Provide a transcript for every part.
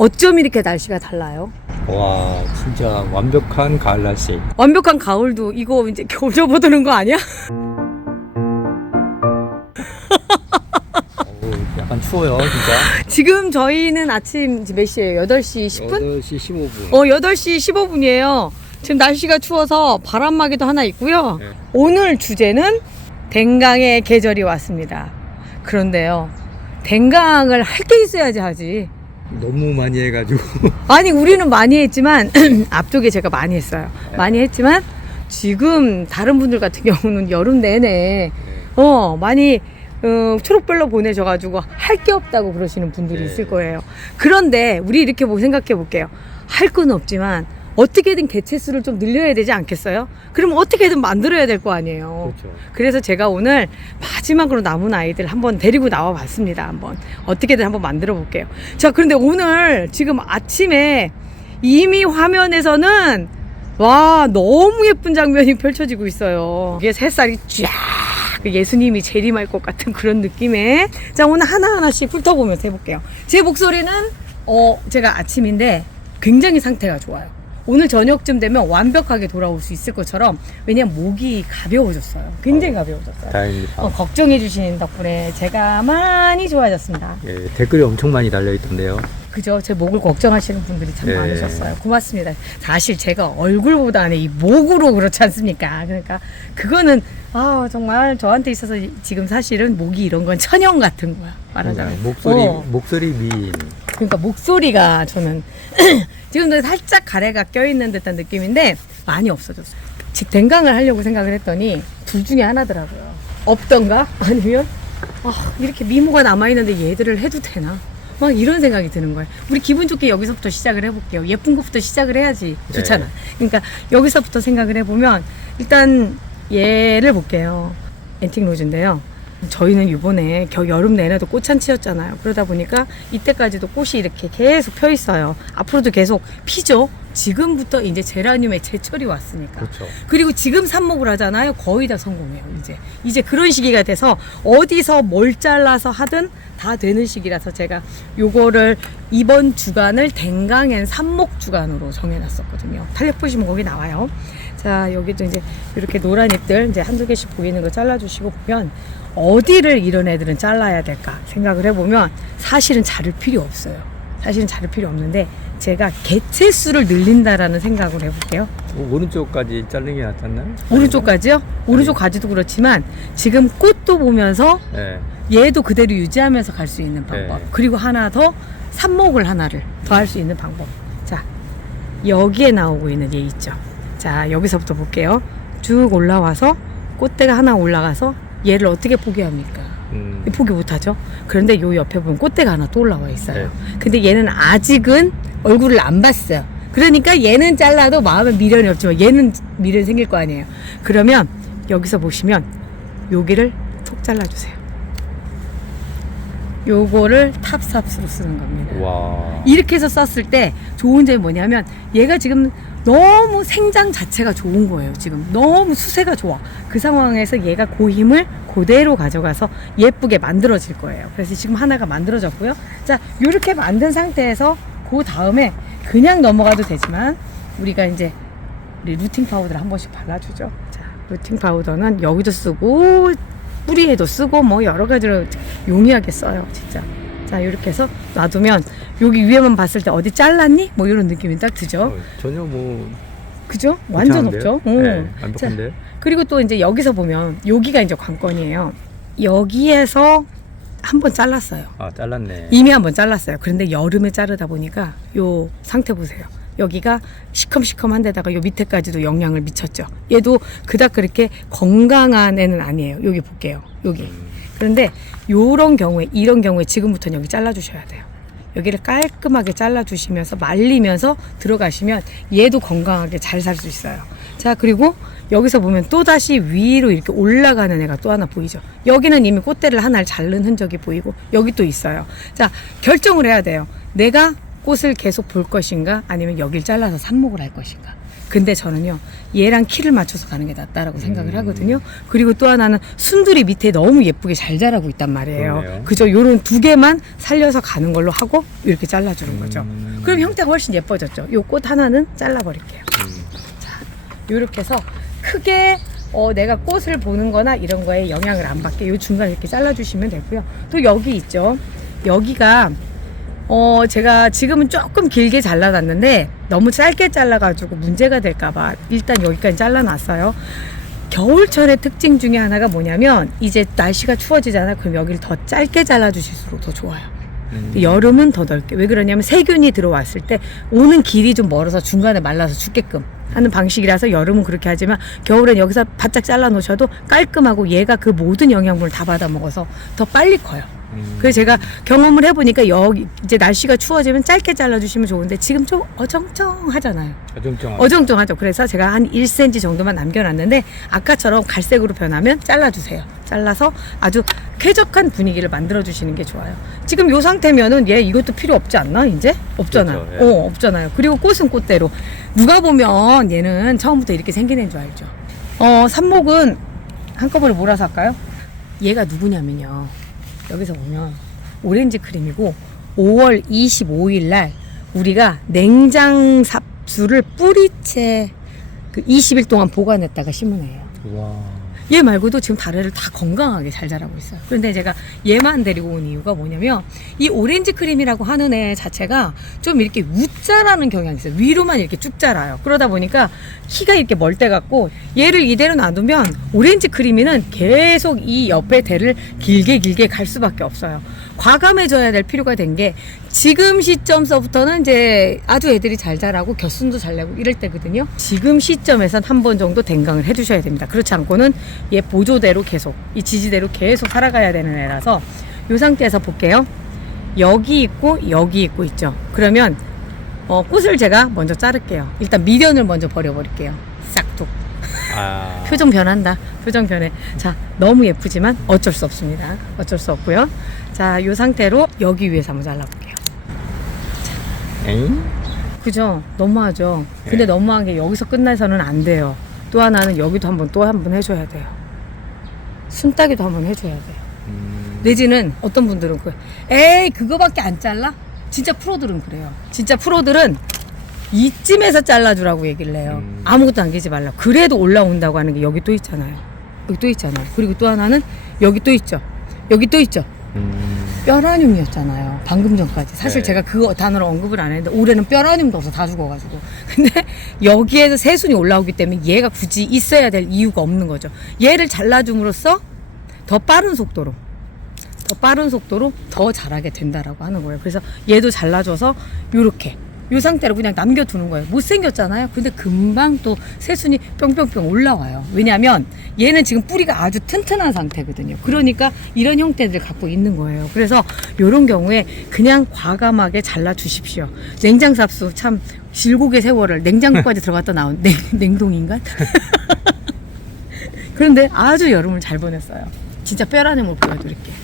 어쩜 이렇게 날씨가 달라요? 와, 진짜 완벽한 가을 날씨. 완벽한 가을도 이거 이제 겨울 접어드는 거 아니야? 약간 추워요, 진짜. 지금 저희는 아침 몇 시에요? 8시 10분? 8시 15분. 8시 15분이에요. 지금 날씨가 추워서 바람막이도 하나 있고요. 네. 오늘 주제는 댕강의 계절이 왔습니다. 그런데요, 댕강을 할 게 있어야지 하지. 너무 많이 해가지고. 아니, 우리는 많이 했지만 앞쪽에 제가 많이 했어요. 많이 했지만 지금 다른 분들 같은 경우는 여름 내내 많이 초록별로 보내셔가지고 할 게 없다고 그러시는 분들이 있을 거예요. 그런데 우리 이렇게 생각해 볼게요. 할 건 없지만 어떻게든 개체수를 좀 늘려야 되지 않겠어요? 그럼 어떻게든 만들어야 될 거 아니에요. 그렇죠. 그래서 제가 오늘 마지막으로 남은 아이들 한번 데리고 나와 봤습니다. 한번 어떻게든 한번 만들어 볼게요. 자, 그런데 오늘 지금 아침에 이미 화면에서는 와, 너무 예쁜 장면이 펼쳐지고 있어요. 이게 새살이 쫙 예수님이 재림할 것 같은 그런 느낌에. 자, 오늘 하나하나씩 훑어보면서 해볼게요. 제 목소리는 제가 아침인데 굉장히 상태가 좋아요. 오늘 저녁쯤 되면 완벽하게 돌아올 수 있을 것처럼, 왜냐면 목이 가벼워졌어요. 굉장히 가벼워졌어요. 다행입니다. 걱정해 주시는 덕분에 제가 많이 좋아졌습니다. 예, 댓글이 엄청 많이 달려있던데요. 그죠? 제 목을 걱정하시는 분들이 참 네. 많으셨어요. 고맙습니다. 사실 제가 얼굴보다는 이 목으로 그렇지 않습니까? 그러니까 그거는 정말 저한테 있어서 지금 사실은 목이 이런 건 천연 같은 거야. 말하자면. 목소리 미인. 그러니까 목소리가 저는 지금도 살짝 가래가 껴있는 듯한 느낌인데 많이 없어졌어요. 즉 댕강을 하려고 생각을 했더니 둘 중에 하나더라고요. 없던가? 아니면 이렇게 미모가 남아있는데 얘들을 해도 되나? 막 이런 생각이 드는 거예요. 우리 기분 좋게 여기서부터 시작을 해볼게요. 예쁜 것부터 시작을 해야지 좋잖아. 그러니까 여기서부터 생각을 해보면 일단 얘를 볼게요. 앤틱 로즈인데요. 저희는 이번에 여름 내내도 꽃잔치였잖아요. 그러다 보니까 이때까지도 꽃이 이렇게 계속 펴 있어요. 앞으로도 계속 피죠. 지금부터 이제 제라늄의 제철이 왔으니까. 그렇죠. 그리고 지금 삽목을 하잖아요. 거의 다 성공해요. 이제 그런 시기가 돼서 어디서 뭘 잘라서 하든 다 되는 시기라서 제가 요거를 이번 주간을 댕강엔 삽목 주간으로 정해놨었거든요. 탄력 보시면 거기 나와요. 자, 여기도 이제 이렇게 노란 잎들 이제 한두 개씩 보이는 거 잘라주시고 보면 어디를 이런 애들은 잘라야 될까 생각을 해보면 사실은 자를 필요 없어요. 사실은 자를 필요 없는데 제가 개체수를 늘린다라는 생각을 해볼게요. 오른쪽까지 자르는 게 낫잖나요? 오른쪽까지요? 오른쪽 가지도 그렇지만 지금 꽃도 보면서 네. 얘도 그대로 유지하면서 갈 수 있는 방법. 네. 그리고 하나 더, 삽목을 하나를 더 할 수 있는 방법. 자, 여기에 나오고 있는 얘 있죠. 자, 여기서부터 볼게요. 쭉 올라와서 꽃대가 하나 올라가서 얘를 어떻게 포기합니까? 포기 못하죠. 그런데 요 옆에 보면 꽃대가 하나 또 올라와 있어요. 네. 근데 얘는 아직은 얼굴을 안 봤어요. 그러니까 얘는 잘라도 마음에 미련이 없지만 얘는 미련이 생길 거 아니에요. 그러면 여기서 보시면 여기를 톡 잘라주세요. 요거를 탑삽스로 쓰는 겁니다. 와. 이렇게 해서 썼을 때 좋은 점이 뭐냐면 얘가 지금 너무 생장 자체가 좋은 거예요. 지금 너무 수세가 좋아. 그 상황에서 얘가 그 힘을 그대로 가져가서 예쁘게 만들어질 거예요. 그래서 지금 하나가 만들어졌고요. 자, 이렇게 만든 상태에서 그 다음에 그냥 넘어가도 되지만 우리가 이제 우리 루팅 파우더를 한 번씩 발라주죠. 자, 루팅 파우더는 여기도 쓰고 뿌리에도 쓰고 뭐 여러 가지로 용이하게 써요, 진짜. 자, 이렇게 해서 놔두면 여기 위에만 봤을 때 어디 잘랐니? 뭐 이런 느낌이 딱 드죠. 전혀 뭐. 그죠? 완전 괜찮은데요? 없죠. 네, 완벽한데. 자, 그리고 또 이제 여기서 보면 여기가 이제 관건이에요. 여기에서 한번 잘랐어요. 잘랐네. 이미 한번 잘랐어요. 그런데 여름에 자르다 보니까 요 상태 보세요. 여기가 시커먼 데다가 요 밑에까지도 영향을 미쳤죠. 얘도 그닥 그렇게 건강한 애는 아니에요. 여기 볼게요. 여기. 그런데 이런 경우에 지금부터는 여기 잘라주셔야 돼요. 여기를 깔끔하게 잘라주시면서 말리면서 들어가시면 얘도 건강하게 잘 살 수 있어요. 자, 그리고 여기서 보면 또다시 위로 이렇게 올라가는 애가 또 하나 보이죠. 여기는 이미 꽃대를 하나를 자른 흔적이 보이고 여기 또 있어요. 자, 결정을 해야 돼요. 내가 꽃을 계속 볼 것인가 아니면 여길 잘라서 삽목을 할 것인가. 근데 저는요 얘랑 키를 맞춰서 가는 게 낫다라고 생각을 하거든요. 그리고 또 하나는 순들이 밑에 너무 예쁘게 잘 자라고 있단 말이에요. 그러네요. 그죠? 요런 두 개만 살려서 가는 걸로 하고 이렇게 잘라주는 거죠. 그럼 형태가 훨씬 예뻐졌죠. 요 꽃 하나는 잘라버릴게요. 요렇게 해서 크게 내가 꽃을 보는 거나 이런 거에 영향을 안 받게 요 중간에 이렇게 잘라주시면 되고요. 또 여기 있죠. 여기가 제가 지금은 조금 길게 잘라놨는데 너무 짧게 잘라가지고 문제가 될까봐 일단 여기까지 잘라놨어요. 겨울철의 특징 중에 하나가 뭐냐면 이제 날씨가 추워지잖아요. 그럼 여기를 더 짧게 잘라주실수록 더 좋아요. 여름은 더 넓게. 왜 그러냐면 세균이 들어왔을 때 오는 길이 좀 멀어서 중간에 말라서 죽게끔 하는 방식이라서 여름은 그렇게 하지만 겨울엔 여기서 바짝 잘라 놓으셔도 깔끔하고 얘가 그 모든 영양분을 다 받아 먹어서 더 빨리 커요. 그래서 제가 경험을 해보니까 여기 이제 날씨가 추워지면 짧게 잘라주시면 좋은데 지금 좀 어정쩡하잖아요. 어정쩡하죠. 그래서 제가 한 1cm 정도만 남겨놨는데 아까처럼 갈색으로 변하면 잘라주세요. 잘라서 아주 쾌적한 분위기를 만들어주시는 게 좋아요. 지금 이 상태면은 얘 이것도 필요 없지 않나 이제? 없잖아요. 그렇죠, 예. 없잖아요. 그리고 꽃은 꽃대로 누가 보면 얘는 처음부터 이렇게 생긴 애인 줄 알죠. 삽목은 한꺼번에 몰아서 할까요? 얘가 누구냐면요. 여기서 보면 오렌지 크림이고 5월 25일 날 우리가 냉장 삽수를 뿌리채 20일 동안 보관했다가 심은 애예요. 와. 얘 말고도 지금 다른 애를 다 건강하게 잘 자라고 있어요. 그런데 제가 얘만 데리고 온 이유가 뭐냐면 이 오렌지 크림이라고 하는 애 자체가 좀 이렇게 웃자라는 경향이 있어요. 위로만 이렇게 쭉 자라요. 그러다 보니까 키가 이렇게 멀대 같고 얘를 이대로 놔두면 오렌지 크림이는 계속 이 옆에 대를 길게 갈 수밖에 없어요. 과감해져야 될 필요가 된 게 지금 시점서부터는 이제 아주 애들이 잘 자라고 겹순도 잘 내고 이럴 때거든요. 지금 시점에선 한 번 정도 댕강을 해주셔야 됩니다. 그렇지 않고는 얘 보조대로 계속 이 지지대로 계속 살아가야 되는 애라서 이 상태에서 볼게요. 여기 있고 여기 있고 있죠. 그러면 꽃을 제가 먼저 자를게요. 일단 미련을 먼저 버려버릴게요. 싹둑. 표정 변한다. 표정 변해. 자, 너무 예쁘지만 어쩔 수 없습니다. 어쩔 수 없고요. 자, 이 상태로 여기 위에서 한번 잘라볼게요. 에잉? 그죠? 너무하죠? 근데 너무한 게 여기서 끝나서는 안 돼요. 또 하나는 여기도 또 한 번 해줘야 돼요. 순따기도 한번 해줘야 돼요. 내지는 어떤 분들은 에이 그거밖에 안 잘라? 진짜 프로들은 그래요. 진짜 프로들은 이쯤에서 잘라주라고 얘기를 해요. 아무것도 안기지 말라. 그래도 올라온다고 하는 게 여기 또 있잖아요. 여기 또 있잖아요. 그리고 또 하나는 여기 또 있죠. 여기 또 있죠. 뼈라늄이었잖아요. 방금 전까지. 사실 네. 제가 그 단어를 언급을 안 했는데 올해는 뼈라늄도 없어 다 죽어가지고. 근데 여기에서 새순이 올라오기 때문에 얘가 굳이 있어야 될 이유가 없는 거죠. 얘를 잘라줌으로써 더 빠른 속도로 더 자라게 된다라고 하는 거예요. 그래서 얘도 잘라줘서 요렇게 이 상태로 그냥 남겨두는 거예요. 못생겼잖아요. 근데 금방 또 새순이 뿅뿅뿅 올라와요. 왜냐하면 얘는 지금 뿌리가 아주 튼튼한 상태거든요. 그러니까 이런 형태들을 갖고 있는 거예요. 그래서 이런 경우에 그냥 과감하게 잘라주십시오. 냉장삽수 참 질곡의 세월을 냉장고까지 들어갔다 나온 냉동인간? 그런데 아주 여름을 잘 보냈어요. 진짜 뼈라늄을 보여드릴게요.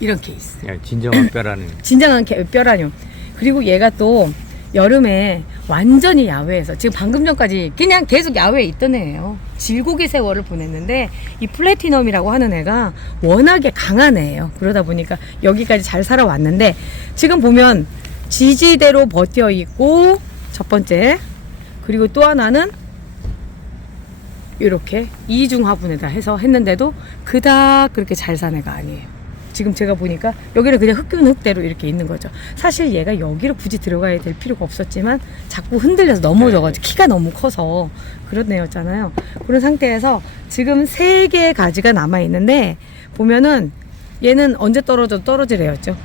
이런 케이스. 야, 진정한 뼈라는. 진정한 뼈라늄. 그리고 얘가 또 여름에 완전히 야외에서 지금 방금 전까지 그냥 계속 야외에 있던 애예요. 질곡의 세월을 보냈는데 이 플래티넘이라고 하는 애가 워낙에 강한 애예요. 그러다 보니까 여기까지 잘 살아왔는데 지금 보면 지지대로 버텨 있고 첫 번째 그리고 또 하나는 이렇게 이중화분에다 해서 했는데도 그닥 그렇게 잘 산 애가 아니에요. 지금 제가 보니까 여기는 그냥 흙은 흙대로 이렇게 있는 거죠. 사실 얘가 여기로 굳이 들어가야 될 필요가 없었지만 자꾸 흔들려서 넘어져가지고 키가 너무 커서 그런 애였잖아요. 그런 상태에서 지금 3개의 가지가 남아있는데 보면은 얘는 언제 떨어질 애였죠.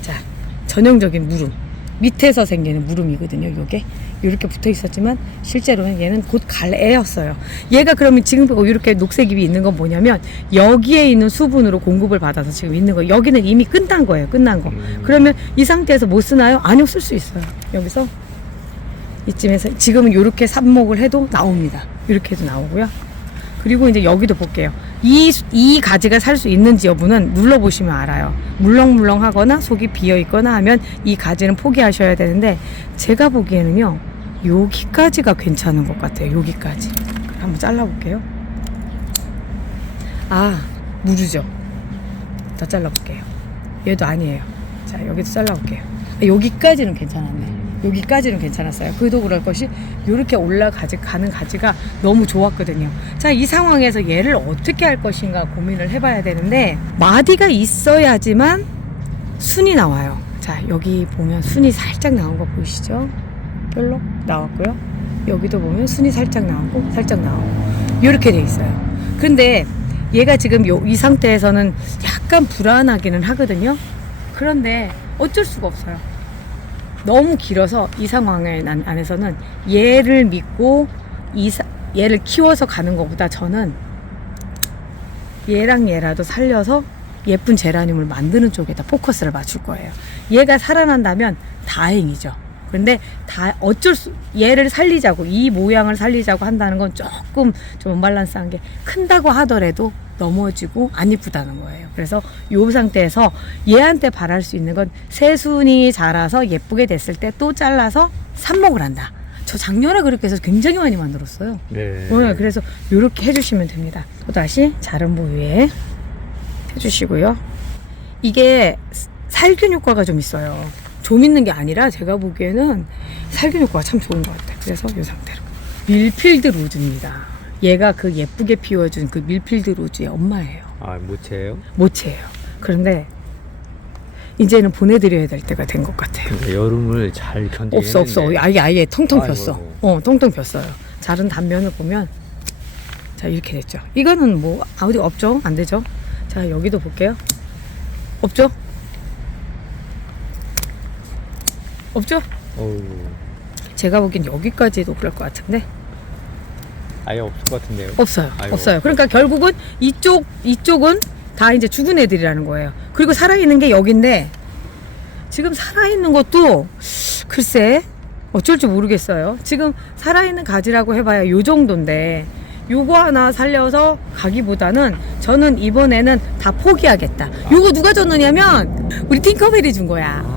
자, 전형적인 무름. 밑에서 생기는 무름이거든요. 요게 이렇게 붙어 있었지만 실제로는 얘는 곧 갈 애였어요. 얘가 그러면 지금 이렇게 녹색 잎이 있는 건 뭐냐면 여기에 있는 수분으로 공급을 받아서 지금 있는 거예요. 여기는 이미 끝난 거예요. 끝난 거. 그러면 이 상태에서 못 쓰나요? 아니요, 쓸 수 있어요. 여기서 이쯤에서 지금은 이렇게 삽목을 해도 나옵니다. 이렇게 해도 나오고요. 그리고 이제 여기도 볼게요. 이 가지가 살 수 있는지 여부는 눌러보시면 알아요. 물렁물렁하거나 속이 비어있거나 하면 이 가지는 포기하셔야 되는데 제가 보기에는요 여기까지가 괜찮은 것 같아요. 여기까지. 한번 잘라볼게요. 아, 무르죠. 더 잘라볼게요. 얘도 아니에요. 자, 여기도 잘라볼게요. 여기까지는 괜찮았네. 여기까지는 괜찮았어요. 그도 그럴 것이 이렇게 가는 가지가 너무 좋았거든요. 자, 이 상황에서 얘를 어떻게 할 것인가 고민을 해봐야 되는데, 마디가 있어야지만 순이 나와요. 자, 여기 보면 순이 살짝 나온 거 보이시죠? 별로 나왔고요. 여기도 보면 순이 살짝 나오고 살짝 나오고 이렇게 돼 있어요. 근데 얘가 지금 이 상태에서는 약간 불안하기는 하거든요. 그런데 어쩔 수가 없어요. 너무 길어서 이 상황 안에서는 얘를 믿고 얘를 키워서 가는 것보다 저는 얘랑 얘라도 살려서 예쁜 제라늄을 만드는 쪽에다 포커스를 맞출 거예요. 얘가 살아난다면 다행이죠. 그런데 얘를 살리자고, 이 모양을 살리자고 한다는 건 조금 좀 언밸런스한 게, 큰다고 하더라도 넘어지고 안 이쁘다는 거예요. 그래서 이 상태에서 얘한테 바랄 수 있는 건 새순이 자라서 예쁘게 됐을 때 또 잘라서 삽목을 한다. 저 작년에 그렇게 해서 굉장히 많이 만들었어요. 네. 그래서 이렇게 해주시면 됩니다. 또 다시 자른 부위에 해주시고요. 이게 살균 효과가 좀 있어요. 좀 있는 게 아니라 제가 보기에는 살균 효과가 참 좋은 것 같아요. 그래서 이 상태로. 밀필드 로즈입니다. 얘가 그 예쁘게 피워준 그 밀필드 로즈의 엄마예요. 아, 모체예요? 모체예요. 그런데 이제는 보내드려야 될 때가 된 것 같아요. 근데 여름을 잘 견디겠는데. 없어. 아예 텅텅 아이고. 폈어. 텅텅 폈어요. 자른 단면을 보면, 자, 이렇게 됐죠. 이거는 뭐 어디 없죠? 안 되죠? 자, 여기도 볼게요. 없죠? 없죠? 어우, 제가 보기엔 여기까지도 그럴 것 같은데 아예 없을 것 같은데요? 없어요. 아이고. 없어요. 그러니까 결국은 이쪽은 다 이제 죽은 애들이라는 거예요. 그리고 살아있는 게 여긴데, 지금 살아있는 것도 글쎄 어쩔 줄 모르겠어요. 지금 살아있는 가지라고 해봐야 요 정도인데, 요거 하나 살려서 가기보다는 저는 이번에는 다 포기하겠다. 요거 누가 줬느냐면 우리 팅커벨이 준 거야.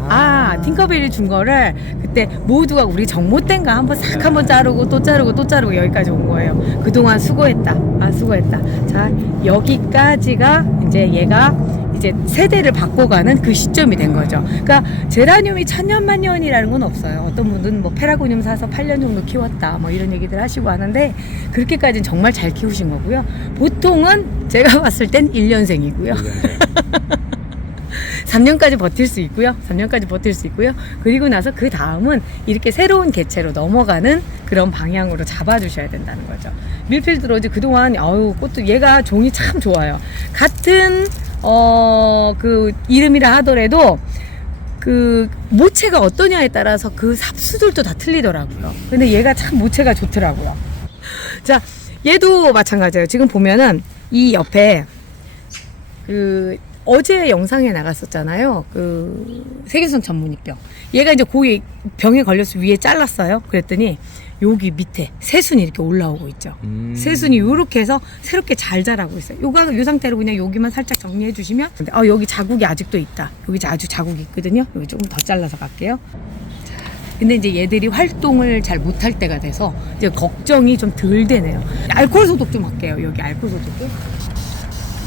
팅커벨이 준 거를 그때 모두가 우리 정모땐가 한번 자르고 또 자르고 또 자르고 여기까지 온 거예요. 그동안 수고했다. 수고했다. 자, 여기까지가 이제 얘가 이제 세대를 바꿔가는 그 시점이 된 거죠. 그러니까 제라늄이 천년만년이라는 건 없어요. 어떤 분들은 뭐 페라고늄 사서 8년 정도 키웠다 뭐 이런 얘기들 하시고 하는데, 그렇게까지는 정말 잘 키우신 거고요. 보통은 제가 봤을 땐 1년생이고요. 3년까지 버틸 수 있고요. 3년까지 버틸 수 있고요. 그리고 나서 그 다음은 이렇게 새로운 개체로 넘어가는 그런 방향으로 잡아주셔야 된다는 거죠. 밀필드 로즈 그동안 꽃도 얘가 종이 참 좋아요. 같은 그 이름이라 하더라도 그 모체가 어떠냐에 따라서 그 삽수들도 다 틀리더라고요. 근데 얘가 참 모체가 좋더라고요. 자, 얘도 마찬가지예요. 지금 보면은 이 옆에 그 어제 영상에 나갔었잖아요. 그 세균성 전문이병. 얘가 이제 고이 병에 걸려서 위에 잘랐어요. 그랬더니 여기 밑에 새순이 이렇게 올라오고 있죠. 새순이 이렇게 해서 새롭게 잘 자라고 있어요. 요 상태로 그냥 여기만 살짝 정리해 주시면. 근데 여기 자국이 아직도 있다. 여기 아주 자국이 있거든요. 여기 조금 더 잘라서 갈게요. 근데 이제 얘들이 활동을 잘 못할 때가 돼서 이제 걱정이 좀 덜 되네요. 알코올 소독 좀 할게요. 여기 알코올 소독.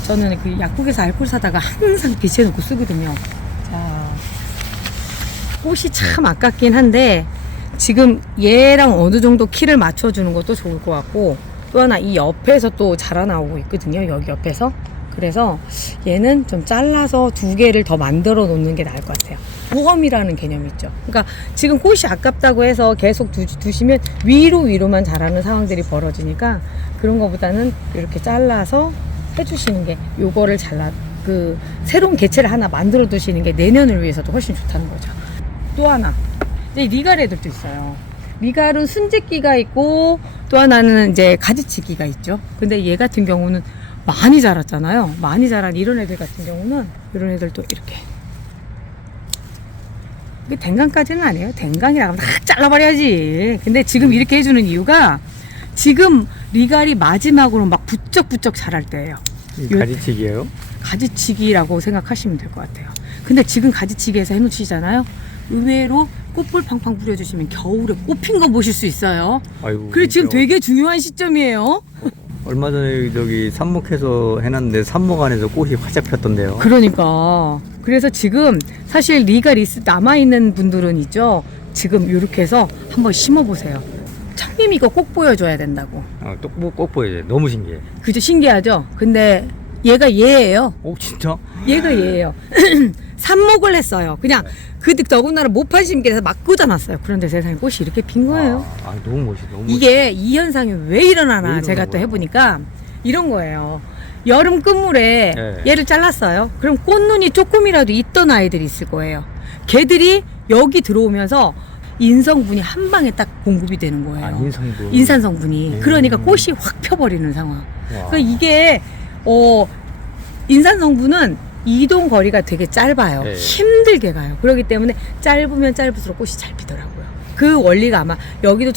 저는 그 약국에서 알코올 사다가 항상 비치해 놓고 쓰거든요. 자, 꽃이 참 아깝긴 한데 지금 얘랑 어느 정도 키를 맞춰주는 것도 좋을 것 같고, 또 하나 이 옆에서 또 자라나오고 있거든요. 여기 옆에서. 그래서 얘는 좀 잘라서 2개를 더 만들어 놓는 게 나을 것 같아요. 보험이라는 개념이 있죠. 그러니까 지금 꽃이 아깝다고 해서 계속 두시면 위로만 자라는 상황들이 벌어지니까, 그런 것보다는 이렇게 잘라서 해주시는 게, 요거를 그 새로운 개체를 하나 만들어 두시는 게 내년을 위해서도 훨씬 좋다는 거죠. 또 하나, 이제 리갈 애들도 있어요. 리갈은 순짓기가 있고, 또 하나는 이제 가지치기가 있죠. 근데 얘 같은 경우는 많이 자랐잖아요. 많이 자란 이런 애들 같은 경우는, 이런 애들도 이렇게. 이게 댕강까지는 아니에요. 댕강이라 하면 딱 잘라버려야지. 근데 지금 이렇게 해주는 이유가, 지금 리갈이 마지막으로 막 부쩍부쩍 자랄 때예요. 가지치기예요? 가지치기라고 생각하시면 될 것 같아요. 근데 지금 가지치기에서 해놓으시잖아요. 의외로 꽃볼 팡팡 뿌려주시면 겨울에 꽃핀 거 보실 수 있어요. 아이고. 그래 지금 진짜 되게 중요한 시점이에요. 얼마 전에 저기 삽목해서 해놨는데 삽목 안에서 꽃이 활짝 폈던데요. 그러니까 그래서 지금 사실 리가 리스 남아있는 분들은 있죠. 지금 이렇게 해서 한번 심어보세요. 청님 이거 꼭 보여줘야 된다고. 꼭 보여요. 너무 신기해. 그죠? 신기하죠? 근데 얘가 얘예요. 오 진짜? 얘가 얘예요. 삽목을 했어요. 그냥 그 더군다나 모판 심기에서 막 꽂아놨어요. 그런데 세상에 꽃이 이렇게 핀 거예요. 너무 멋있어. 너무 이게 이 현상이 왜 일어나나 왜 제가 또 이러는 해보니까 이런 거예요. 여름 끝물에 네. 얘를 잘랐어요. 그럼 꽃눈이 조금이라도 있던 아이들이 있을 거예요. 걔들이 여기 들어오면서 인성분이 한 방에 딱 공급이 되는 거예요. 인성분. 인산 성분이. 음. 그러니까 꽃이 확 펴버리는 상황. 와. 그러니까 이게 인산 성분은 이동 거리가 되게 짧아요. 네. 힘들게 가요. 그렇기 때문에 짧으면 짧을수록 꽃이 잘 피더라고요. 그 원리가 아마 여기도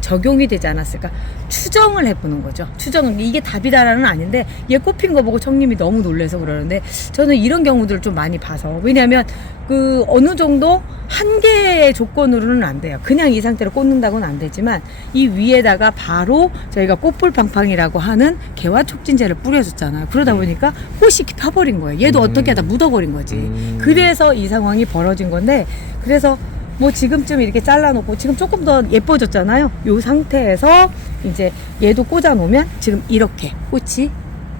적용이 되지 않았을까. 추정을 해보는 거죠. 추정은 이게 답이다라는 아닌데 얘 꽃핀 거 보고 청님이 너무 놀래서 그러는데 저는 이런 경우들을 좀 많이 봐서 왜냐하면 그 어느 정도 한계의 조건으로는 안 돼요. 그냥 이 상태로 꽂는다고는 안 되지만 이 위에다가 바로 저희가 꽃불팡팡이라고 하는 개화 촉진제를 뿌려줬잖아요. 그러다 보니까 꽃이 이렇게 펴버린 거예요. 얘도 어떻게 하다 묻어버린 거지. 그래서 이 상황이 벌어진 건데 그래서 뭐 지금쯤 이렇게 잘라놓고 지금 조금 더 예뻐졌잖아요. 이 상태에서 이제 얘도 꽂아 놓으면 지금 이렇게 꽃이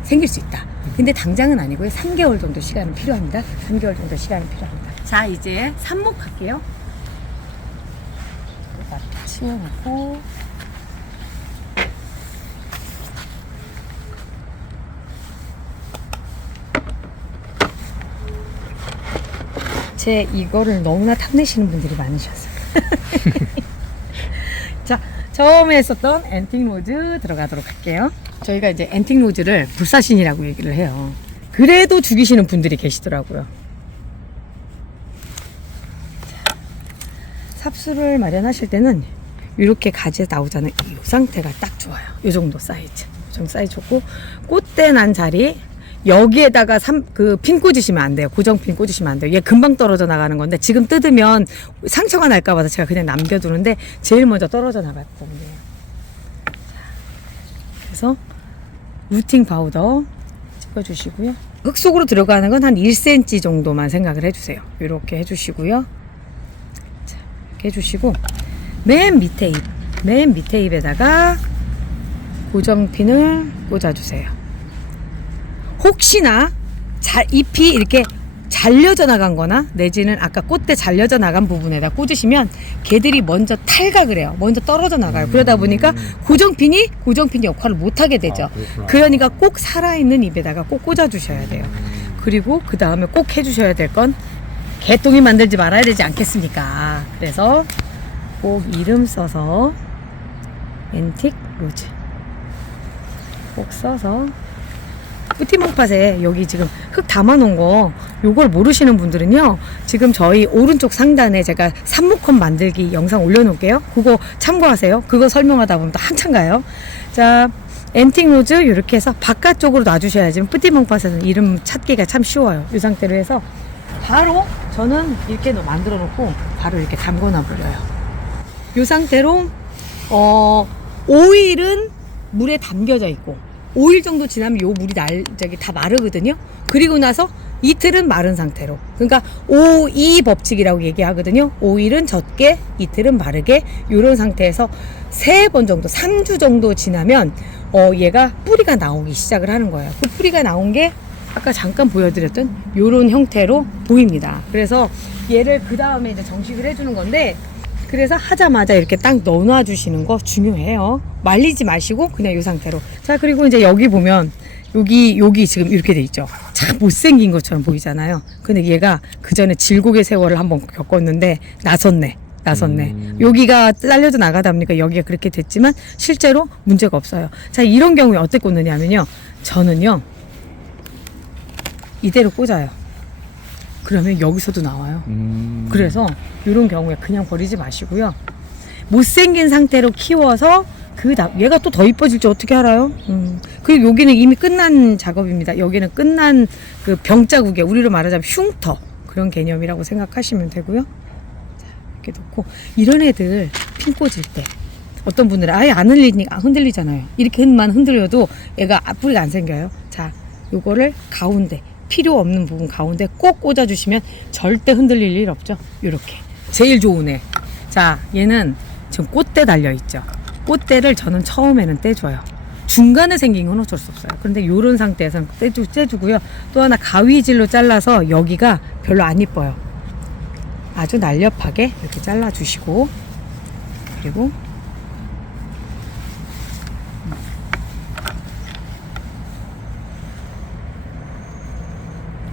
생길 수 있다. 근데 당장은 아니고요. 3개월 정도 시간은 필요합니다. 3개월 정도 시간이 필요합니다. 자, 이제 삽목할게요. 치워놓고 제 이거를 너무나 탐내시는 분들이 많으셨어요. 자, 처음에 했었던 앤틱 로즈 들어가도록 할게요. 저희가 이제 앤틱 로즈를 불사신이라고 얘기를 해요. 그래도 죽이시는 분들이 계시더라고요. 자, 삽수를 마련하실 때는 이렇게 가지에 나오잖아요. 이 상태가 딱 좋아요. 이 정도 사이즈. 좀 사이즈 좋고 꽃대 난 자리 여기에다가 핀 꽂으시면 안 돼요. 고정핀 꽂으시면 안 돼요. 얘 금방 떨어져 나가는 건데 지금 뜯으면 상처가 날까 봐서 제가 그냥 남겨두는데 제일 먼저 떨어져 나갔거든요. 그래서 루팅 파우더 찍어주시고요. 흙 속으로 들어가는 건 한 1cm 정도만 생각을 해주세요. 이렇게 해주시고요. 자, 이렇게 해주시고 맨 밑에 잎에다가 고정핀을 꽂아주세요. 혹시나 잎이 이렇게 잘려져 나간 거나 내지는 아까 꽃대 잘려져 나간 부분에다 꽂으시면 걔들이 먼저 탈각을 해요. 먼저 떨어져 나가요. 그러다 보니까 고정핀이 역할을 못하게 되죠. 그러니까 꼭 살아있는 잎에다가 꼭 꽂아주셔야 돼요. 그리고 그 다음에 꼭 해주셔야 될 건 개똥이 만들지 말아야 되지 않겠습니까? 그래서 꼭 이름 써서 앤틱 로즈 꼭 써서 뿌티몽팟에 여기 지금 흙 담아놓은 거 요걸 모르시는 분들은요 지금 저희 오른쪽 상단에 제가 삽목컵 만들기 영상 올려놓을게요. 그거 참고하세요. 그거 설명하다 보면 또 한참 가요. 자, 앤틱 로즈 이렇게 해서 바깥쪽으로 놔주셔야지 뿌티몽팟에서는 이름 찾기가 참 쉬워요. 이 상태로 해서 바로 저는 이렇게 만들어 놓고 바로 이렇게 담궈 놔버려요. 이 상태로 5일은 물에 담겨져 있고 5일 정도 지나면 요 물이 다 마르거든요. 그리고 나서 이틀은 마른 상태로. 그러니까 5-2 법칙이라고 얘기하거든요. 5일은 젖게, 이틀은 마르게. 요런 상태에서 3번 정도, 3주 정도 지나면 얘가 뿌리가 나오기 시작을 하는 거예요. 그 뿌리가 나온 게 아까 잠깐 보여드렸던 요런 형태로 보입니다. 그래서 얘를 그 다음에 이제 정식을 해주는 건데 그래서 하자마자 이렇게 딱 넣어놔 주시는 거 중요해요. 말리지 마시고 그냥 이 상태로. 자, 그리고 이제 여기 보면 여기 지금 이렇게 돼 있죠. 참 못생긴 것처럼 보이잖아요. 근데 얘가 그 전에 질곡의 세월을 한번 겪었는데 나섰네. 여기가 잘려져 나가다 보니까 여기가 그렇게 됐지만 실제로 문제가 없어요. 자, 이런 경우에 어떻게 꽂느냐면요. 저는요. 이대로 꽂아요. 그러면 여기서도 나와요. 그래서 이런 경우에 그냥 버리지 마시고요. 못생긴 상태로 키워서 얘가 또 더 이뻐질지 어떻게 알아요? 그리고 여기는 이미 끝난 작업입니다. 여기는 끝난 그 병자국에 우리로 말하자면 흉터 그런 개념이라고 생각하시면 되고요. 자, 이렇게 놓고 이런 애들 핀 꽂을 때 어떤 분들은 아예 안 흔들리니까 흔들리잖아요. 이렇게만 흔들려도 얘가 뿌리가 안 생겨요. 자, 요거를 가운데 필요 없는 부분 가운데 꼭 꽂아주시면 절대 흔들릴 일 없죠. 요렇게 제일 좋은 애. 자, 얘는 지금 꽃대 달려있죠. 꽃대를 저는 처음에는 떼줘요. 중간에 생긴 건 어쩔 수 없어요. 그런데 요런 상태에서는 떼주고요. 또 하나 가위질로 잘라서 여기가 별로 안 이뻐요. 아주 날렵하게 이렇게 잘라주시고, 그리고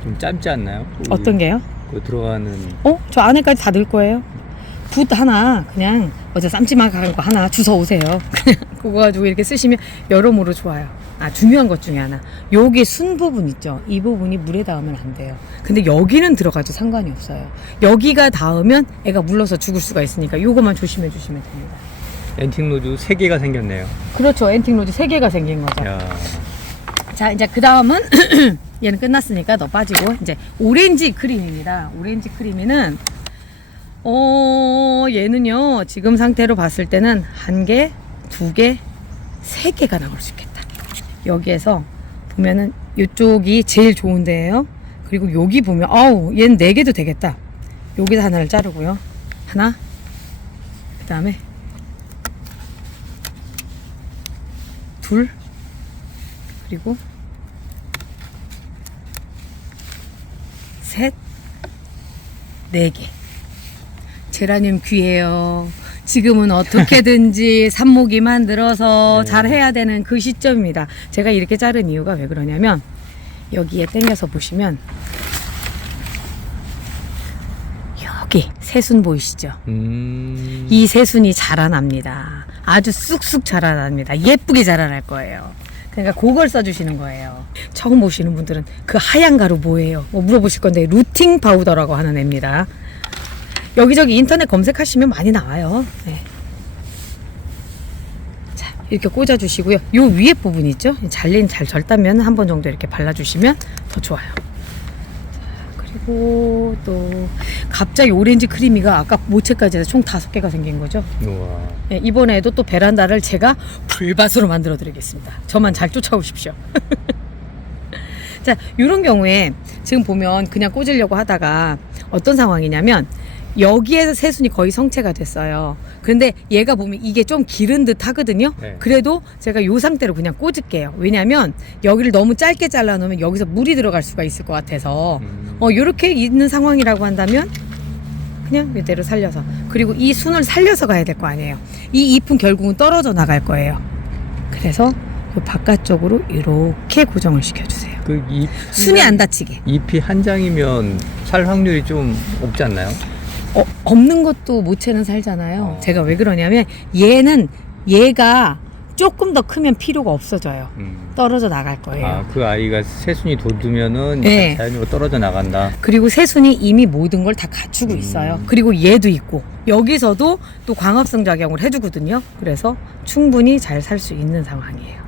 좀 짧지 않나요? 어떤 게요? 그 들어가는 저 안에까지 다 넣을 거예요. 붓 하나 그냥 어제 쌈지막한 거 하나 주워 오세요. 그냥 그거 가지고 이렇게 쓰시면 여러모로 좋아요. 아, 중요한 것 중에 하나, 여기 순 부분 있죠. 이 부분이 물에 닿으면 안 돼요. 근데 여기는 들어가도 상관이 없어요. 여기가 닿으면 애가 물러서 죽을 수가 있으니까 요것만 조심해 주시면 됩니다. 엔팅 로즈 3개가 생겼네요. 그렇죠. 엔팅 로즈 3개가 생긴 거죠. 야. 자, 이제 그 다음은 얘는 끝났으니까 너 빠지고 이제 오렌지 크림입니다. 오렌지 크림이는 얘는요 지금 상태로 봤을 때는 1개, 2개, 3개가 나올 수 있겠다. 여기에서 보면은 이쪽이 제일 좋은데요. 그리고 여기 보면 얘는 4개도 되겠다. 여기서 하나를 자르고요. 하나, 그 다음에 둘, 그리고 셋, 4개. 제라늄 귀해요. 지금은 어떻게든지 삽목이 만들어서 잘 해야 되는 그 시점입니다. 제가 이렇게 자른 이유가 왜 그러냐면 여기에 당겨서 보시면 여기 새순 보이시죠? 이 새순이 자라납니다. 아주 쑥쑥 자라납니다. 예쁘게 자라날 거예요. 그러니까 그걸 써주시는 거예요. 처음 보시는 분들은 그 하얀 가루 뭐예요? 뭐 물어보실 건데 루팅 파우더라고 하는 애입니다. 여기저기 인터넷 검색하시면 많이 나와요. 네. 자, 이렇게 꽂아주시고요. 요 위에 부분 있죠? 잘린 잘 절단면 한 번 정도 이렇게 발라주시면 더 좋아요. 자, 그리고 또 갑자기 오렌지 크리미가 아까 모체까지 해서 총 5개가 생긴 거죠. 우와. 네, 이번에도 또 베란다를 제가 불밭으로 만들어 드리겠습니다. 저만 잘 쫓아오십시오. 자, 이런 경우에 지금 보면 그냥 꽂으려고 하다가 어떤 상황이냐면 여기에서 새순이 거의 성체가 됐어요. 그런데 얘가 보면 이게 좀 기른 듯 하거든요. 네. 그래도 제가 이 상태로 그냥 꽂을게요. 왜냐면 여기를 너무 짧게 잘라 놓으면 여기서 물이 들어갈 수가 있을 것 같아서 요렇게 있는 상황이라고 한다면 그냥 이대로 살려서, 그리고 이 순을 살려서 가야 될 거 아니에요. 이 잎은 결국은 떨어져 나갈 거예요. 그래서 이 바깥쪽으로 이렇게 고정을 시켜주세요. 그 잎 순이 안 다치게. 잎이 한 장이면 살 확률이 좀 없지 않나요? 없는 것도 모체는 살잖아요. 제가 왜 그러냐면 얘가 조금 더 크면 필요가 없어져요. 떨어져 나갈 거예요. 아, 그 아이가 새순이 돋으면은 네. 자연으로 떨어져 나간다. 그리고 새순이 이미 모든 걸 다 갖추고 있어요. 그리고 얘도 있고 여기서도 또 광합성 작용을 해주거든요. 그래서 충분히 잘 살 수 있는 상황이에요.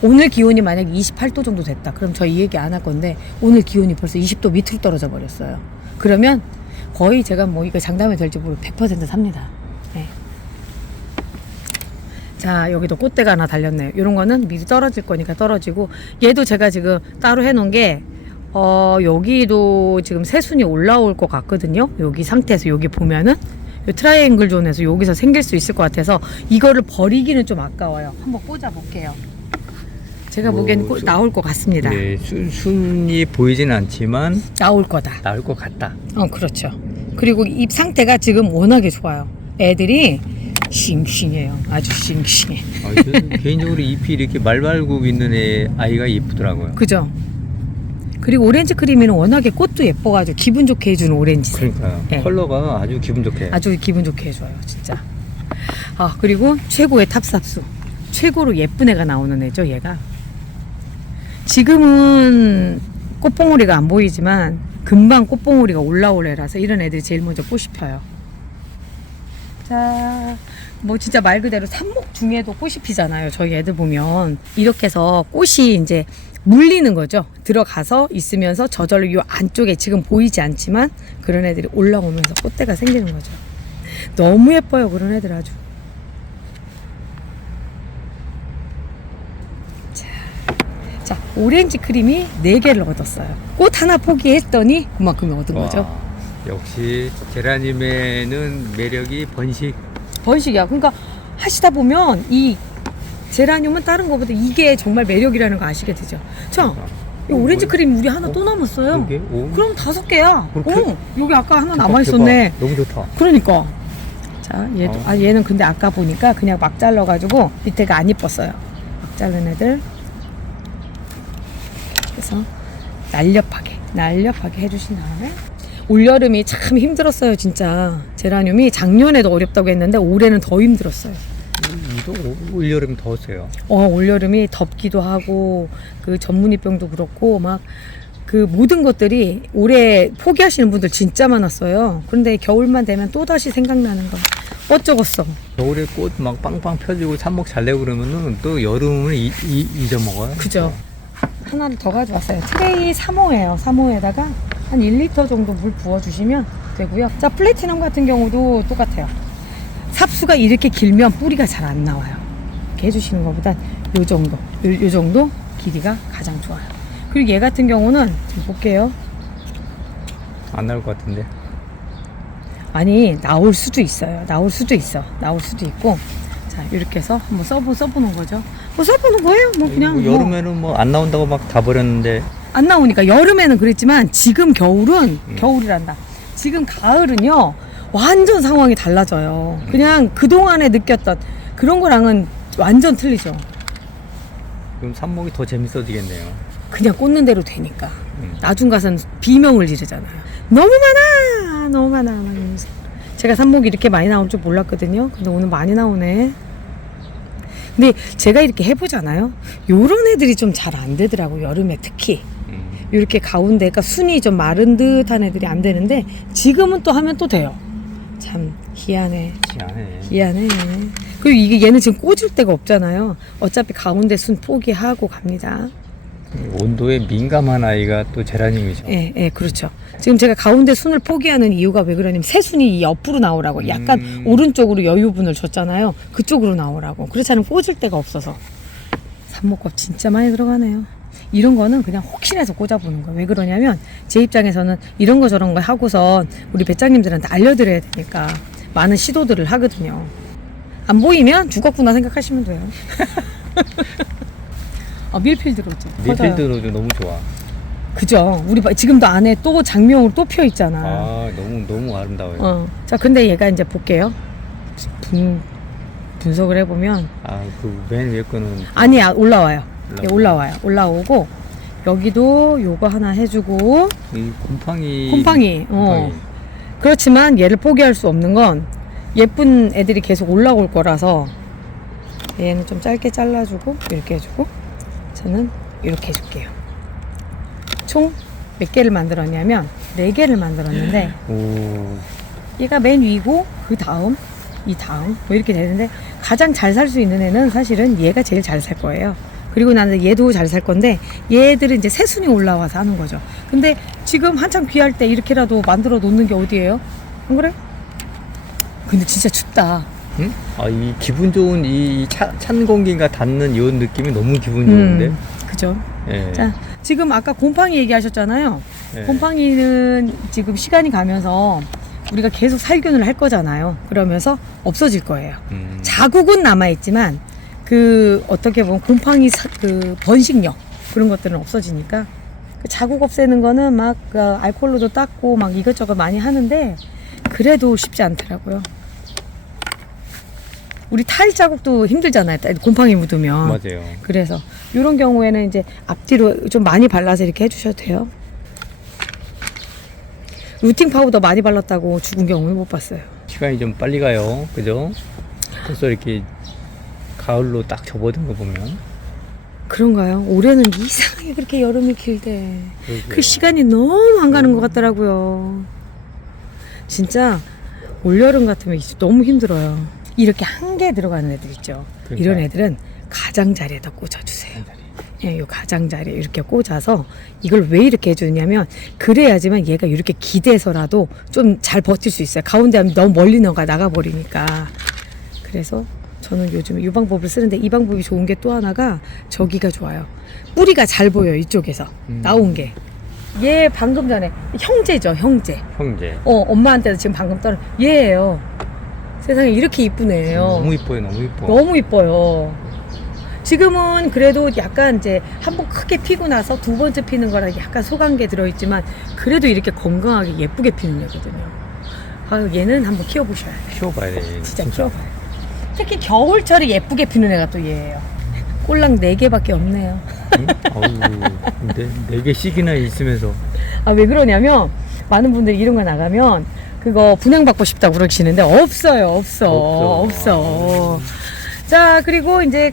오늘 기온이 만약 28도 정도 됐다. 그럼 저 이 얘기 안 할 건데 오늘 기온이 벌써 20도 밑으로 떨어져 버렸어요. 그러면 거의 제가 뭐 이거 장담이 될지 모르고 100% 삽니다. 네. 자, 여기도 꽃대가 하나 달렸네요. 이런 거는 미리 떨어질 거니까 떨어지고, 얘도 제가 지금 따로 해놓은 게 여기도 지금 새순이 올라올 것 같거든요. 여기 상태에서 여기 보면은 이 트라이앵글 존에서 여기서 생길 수 있을 것 같아서 이거를 버리기는 좀 아까워요. 한번 꽂아 볼게요. 제가 보기엔 나올 것 같습니다. 네, 순이 보이지는 않지만 나올 거다. 나올 것 같다. 그렇죠. 그리고 잎 상태가 지금 워낙에 좋아요. 애들이 싱싱해요. 아주 싱싱해. 저는 개인적으로 잎이 이렇게 말발굽 있는 아이가 예쁘더라고요. 그죠? 그리고 오렌지 크리미는 워낙에 꽃도 예뻐가지고 기분 좋게 해주는 오렌지색. 그러니까요. 네. 컬러가 아주 기분 좋게. 아주 기분 좋게 해줘요, 진짜. 그리고 최고의 탑삽수. 최고로 예쁜 애가 나오는 애죠, 얘가. 지금은 꽃봉오리가 안 보이지만 금방 꽃봉오리가 올라올 애라서 이런 애들이 제일 먼저 꽃이 펴요. 자, 뭐 진짜 말 그대로 삽목 중에도 꽃이 피잖아요. 저희 애들 보면 이렇게 해서 꽃이 이제 물리는 거죠. 들어가서 있으면서 저절로 이 안쪽에 지금 보이지 않지만 그런 애들이 올라오면서 꽃대가 생기는 거죠. 너무 예뻐요, 그런 애들 아주. 자, 오렌지 크림이 4개를 얻었어요. 꽃 하나 포기했더니 그만큼 얻은 거죠. 와, 역시 제라늄에는 매력이 번식이야. 그러니까 하시다 보면 이 제라늄은 다른 거보다 이게 정말 매력이라는 거 아시게 되죠. 자, 이 오렌지 크림 우리 하나 또 남았어요. 이게? 오. 그럼 5개야. 그렇게? 여기 아까 하나 대박, 남아있었네. 대박. 너무 좋다. 그러니까. 자, 얘도, 얘는 근데 아까 보니까 그냥 막 잘라가지고 밑에가 안 이뻤어요. 막 자른 애들. 그래서 날렵하게 해주신 다음에 올여름이 참 힘들었어요, 진짜. 제라늄이 작년에도 어렵다고 했는데 올해는 더 힘들었어요. 이도 올여름 더웠어요. 올여름이 덥기도 하고 그 전문이병도 그렇고 막 그 모든 것들이 올해 포기하시는 분들 진짜 많았어요. 그런데 겨울만 되면 또다시 생각나는 거. 어쩌겠어. 겨울에 꽃 막 빵빵 펴지고 삽목 잘 내고 그러면은 또 여름을 잊어먹어요. 그죠? 하나를 더 가져왔어요. 트레이 3호예요. 3호에다가 한 1리터 정도 물 부어주시면 되고요. 자, 플래티넘 같은 경우도 똑같아요. 삽수가 이렇게 길면 뿌리가 잘 안 나와요. 이렇게 해주시는 것보다 요 정도 길이가 가장 좋아요. 그리고 얘 같은 경우는 지금 볼게요. 안 나올 것 같은데. 아니, 나올 수도 있어요. 나올 수도 있고. 자, 이렇게 해서 한번 써보는 거죠. 뭐 써보는 거예요. 뭐 그냥 뭐 여름에는 뭐 안 나온다고 막 다 버렸는데. 안 나오니까. 여름에는 그랬지만 지금 겨울은 겨울이란다. 지금 가을은요 완전 상황이 달라져요. 그냥 그동안에 느꼈던 그런 거랑은 완전 틀리죠. 그럼 삽목이 더 재밌어지겠네요. 그냥 꽂는 대로 되니까. 나중 가서는 비명을 지르잖아요. 너무 많아 막 이러면서. 제가 삽목이 이렇게 많이 나올 줄 몰랐거든요. 근데 오늘 많이 나오네. 근데 제가 이렇게 해보잖아요. 요런 애들이 좀 잘 안 되더라고, 여름에 특히. 이렇게 가운데가 순이 좀 마른 듯한 애들이 안 되는데 지금은 또 하면 또 돼요. 참 희한해. 그리고 이게 얘는 지금 꽂을 데가 없잖아요. 어차피 가운데 순 포기하고 갑니다. 온도에 민감한 아이가 또 제라늄이죠. 예, 그렇죠. 지금 제가 가운데 순을 포기하는 이유가 왜 그러냐면 새 순이 옆으로 나오라고. 약간 오른쪽으로 여유분을 줬잖아요. 그쪽으로 나오라고. 그렇지 않으면 꽂을 데가 없어서. 삽목껍 진짜 많이 들어가네요. 이런 거는 그냥 혹시나해서 꽂아보는 거예요. 왜 그러냐면 제 입장에서는 이런 거 저런 거 하고선 우리 배짱님들한테 알려드려야 되니까 많은 시도들을 하거든요. 안 보이면 죽었구나 생각하시면 돼요. 밀필드 로즈. 밀필드 로즈 너무 좋아. 그죠? 우리 지금도 안에 또 장명으로 또 펴 있잖아. 너무 아름다워요. 자, 근데 얘가 이제 볼게요. 분석을 해보면. 그 맨 위에 거는. 아니야, 올라와요. 올라오고, 여기도 요거 하나 해주고. 이 곰팡이. 그렇지만 얘를 포기할 수 없는 건 예쁜 애들이 계속 올라올 거라서 얘는 좀 짧게 잘라주고, 이렇게 해주고, 저는 이렇게 해줄게요. 총 몇 개를 만들었냐면 4개를 만들었는데 얘가 맨 위고 그 다음 이 다음 뭐 이렇게 되는데 가장 잘 살 수 있는 애는 사실은 얘가 제일 잘 살 거예요. 그리고 나는 얘도 잘 살 건데 얘들은 이제 새순이 올라와서 하는 거죠. 근데 지금 한창 귀할 때 이렇게라도 만들어 놓는 게 어디예요? 안 그래? 근데 진짜 춥다. 응? 이 기분 좋은 이 찬 공기가 닿는 이 느낌이 너무 기분 좋은데. 그죠? 예. 자, 지금 아까 곰팡이 얘기하셨잖아요. 예. 곰팡이는 지금 시간이 가면서 우리가 계속 살균을 할 거잖아요. 그러면서 없어질 거예요. 자국은 남아있지만 그 어떻게 보면 곰팡이 그 번식력 그런 것들은 없어지니까 그 자국 없애는 거는 막 그 알코올로도 닦고 막 이것저것 많이 하는데 그래도 쉽지 않더라고요. 우리 타일 자국도 힘들잖아요. 곰팡이 묻으면. 맞아요. 그래서 이런 경우에는 이제 앞뒤로 좀 많이 발라서 이렇게 해주셔도 돼요. 루팅 파우더 많이 발랐다고 죽은 경우는 못 봤어요. 시간이 좀 빨리 가요. 그죠? 벌써 이렇게 가을로 딱 접어든 거 보면. 그런가요? 올해는 이상하게 그렇게 여름이 길대. 그러게요. 그 시간이 너무 안 가는 것 같더라고요. 진짜 올여름 같으면 너무 힘들어요. 이렇게 한 개 들어가는 애들 있죠. 그러니까. 이런 애들은 가장자리에다 꽂아주세요. 예, 요 가장자리에 이렇게 꽂아서 이걸 왜 이렇게 해주냐면 그래야지만 얘가 이렇게 기대서라도 좀 잘 버틸 수 있어요. 가운데 하면 너무 멀리 나가버리니까. 그래서 저는 요즘 이 방법을 쓰는데 이 방법이 좋은 게 또 하나가 저기가 좋아요. 뿌리가 잘 보여요. 이쪽에서 나온 게. 얘 방금 전에 형제죠. 형제. 엄마한테도 지금 방금 떨어 얘예요. 세상에 이렇게 이쁜 애예요. 너무 이뻐요. 너무 이뻐. 너무 이뻐요. 지금은 그래도 약간 이제 한번 크게 피고 나서 두 번째 피는 거라 약간 소관계 들어있지만 그래도 이렇게 건강하게 예쁘게 피는 애거든요. 아, 얘는 한번 키워보셔야 돼요. 키워봐야 돼. 진짜 키워봐요. 특히 겨울철에 예쁘게 피는 애가 또 얘예요. 꼴랑 4개밖에 없네요. 응? 어우, 근데 4개씩이나 있으면서. 아, 왜 그러냐면 많은 분들이 이런 거 나가면 그거 분양받고 싶다고 그러시는데 없어요. 없어. 자, 그리고 이제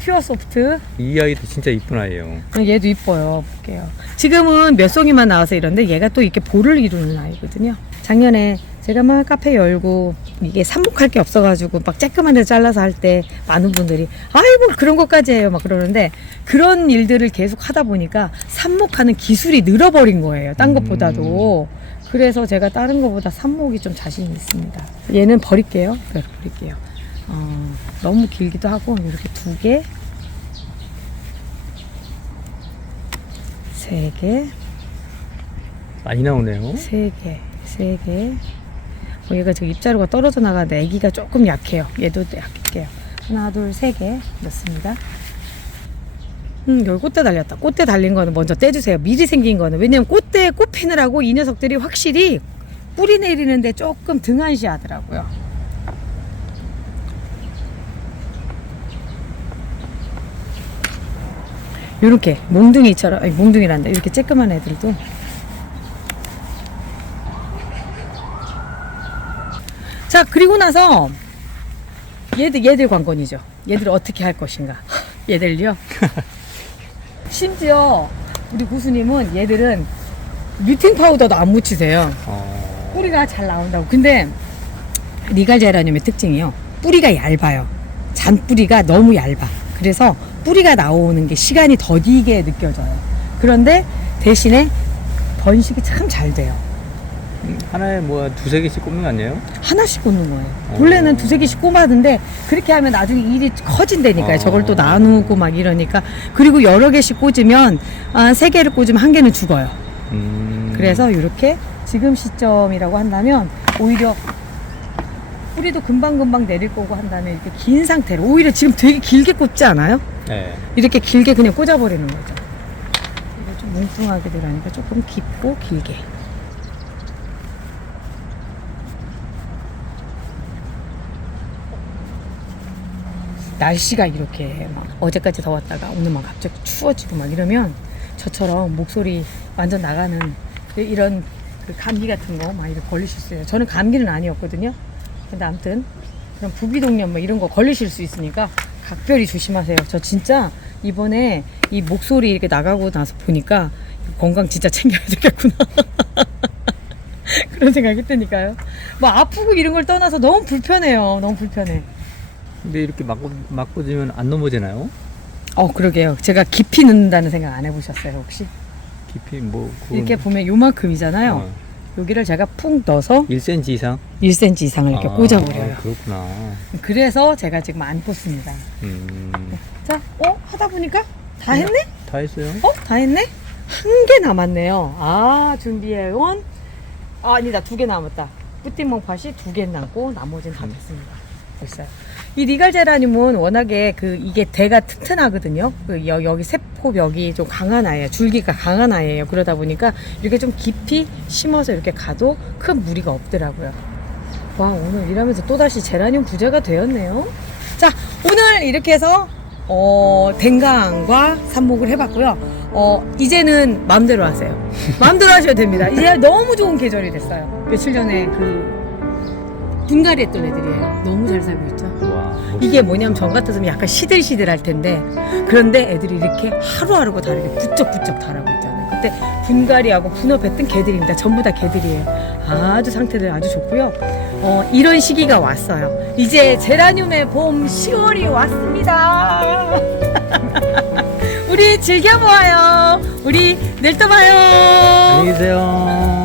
퓨어 소프트. 이 아이도 진짜 이쁜 아이예요. 얘도 이뻐요. 볼게요. 지금은 몇 송이만 나와서 이런데 얘가 또 이렇게 볼을 이루는 아이거든요. 작년에 제가 막 카페 열고 이게 삽목할 게 없어가지고 막 쬐끄만 데 잘라서 할 때 많은 분들이 아이고 그런 것까지 해요 막 그러는데 그런 일들을 계속 하다 보니까 삽목하는 기술이 늘어버린 거예요. 딴 것보다도. 그래서 제가 다른 것보다 삽목이 좀 자신이 있습니다. 얘는 버릴게요. 네, 버릴게요. 너무 길기도 하고 이렇게 2개 3개 많이 나오네요. 3개 얘가 지금 입자루가 떨어져 나가는데 애기가 조금 약해요. 얘도 약할게요. 하나 둘 3개 넣습니다. 여기 꽃대 달렸다. 꽃대 달린 거는 먼저 떼주세요. 미리 생긴 거는. 왜냐면 꽃대에 꽃 피느라고 이 녀석들이 확실히 뿌리 내리는데 조금 등한시 하더라고요. 요렇게 몽둥이처럼, 아니 몽둥이란다. 이렇게 쬐끄만 애들도 자, 그리고 나서 얘들 관건이죠. 얘들 어떻게 할 것인가. 얘들요. 심지어 우리 구수님은 얘들은 뮤팅 파우더도 안 묻히세요. 뿌리가 잘 나온다고. 근데 리갈제라늄의 특징이요. 뿌리가 얇아요. 잔뿌리가 너무 얇아. 그래서 뿌리가 나오는 게 시간이 더디게 느껴져요. 그런데 대신에 번식이 참 잘 돼요. 하나에 뭐 2-3개씩 꼽는 거 아니에요? 하나씩 꽂는 거예요. 원래는 2-3개씩 꼽았는데 그렇게 하면 나중에 일이 커진다니까요. 저걸 또 나누고 막 이러니까. 그리고 여러 개씩 꽂으면 3개를 꽂으면 1개는 죽어요. 그래서 이렇게 지금 시점이라고 한다면 오히려 뿌리도 금방금방 내릴 거고 한다면 이렇게 긴 상태로 오히려 지금 되게 길게 꽂지 않아요? 네. 이렇게 길게 그냥 꽂아버리는 거죠. 이거 좀 뭉뚱하게 들어가니까 조금 깊고 길게. 날씨가 이렇게 막 어제까지 더웠다가 오늘 막 갑자기 추워지고 막 이러면 저처럼 목소리 완전 나가는 이런 그 감기 같은 거 막 이렇게 걸리실 수 있어요. 저는 감기는 아니었거든요. 근데 아무튼 그런 부비동염 뭐 이런 거 걸리실 수 있으니까 각별히 조심하세요. 저 진짜 이번에 이 목소리 이렇게 나가고 나서 보니까 건강 진짜 챙겨야 되겠구나. 그런 생각이 드니까요. 뭐 아프고 이런 걸 떠나서 너무 불편해요. 너무 불편해. 근데 이렇게 막 꽂으면 안 넘어지나요? 그러게요. 제가 깊이 넣는다는 생각 안 해보셨어요, 혹시? 깊이 뭐 이렇게 보면 요만큼이잖아요. 여기를 제가 푹 넣어서 1cm 이상? 1cm 이상을 이렇게 꽂아버려요. 그렇구나. 그래서 제가 지금 안 꽂습니다. 자, 하다 보니까 다 했네? 다 했어요? 다 했네? 1개 남았네요. 준비해온 아니다, 2개 남았다. 뿌띠몽팥이 2개 남고 나머지는 다 됐습니다. 됐어요. 이 리갈제라늄은 워낙에 이게 대가 튼튼하거든요. 여기 세포벽이 좀 강한 아이예요. 줄기가 강한 아이예요. 그러다 보니까 이렇게 좀 깊이 심어서 이렇게 가도 큰 무리가 없더라고요. 와, 오늘 일하면서 또다시 제라늄 부자가 되었네요. 자, 오늘 이렇게 해서 댕강과 삽목을 해봤고요. 이제는 마음대로 하세요. 마음대로 하셔도 됩니다. 이제 너무 좋은 계절이 됐어요. 며칠 전에 분갈이 했던 애들이에요. 너무 잘 살고 있죠. 와, 이게 뭐냐면 전 같았으면 약간 시들시들할 텐데 그런데 애들이 이렇게 하루하루가 다르게 부쩍부쩍 자라고 있잖아요. 그때 분갈이하고 분업했던 개들입니다. 전부 다 개들이에요. 아주 상태들 아주 좋고요. 이런 시기가 왔어요. 이제 제라늄의 봄 10월이 왔습니다. 우리 즐겨보아요. 우리 내일 또 봐요. 안녕히 계세요.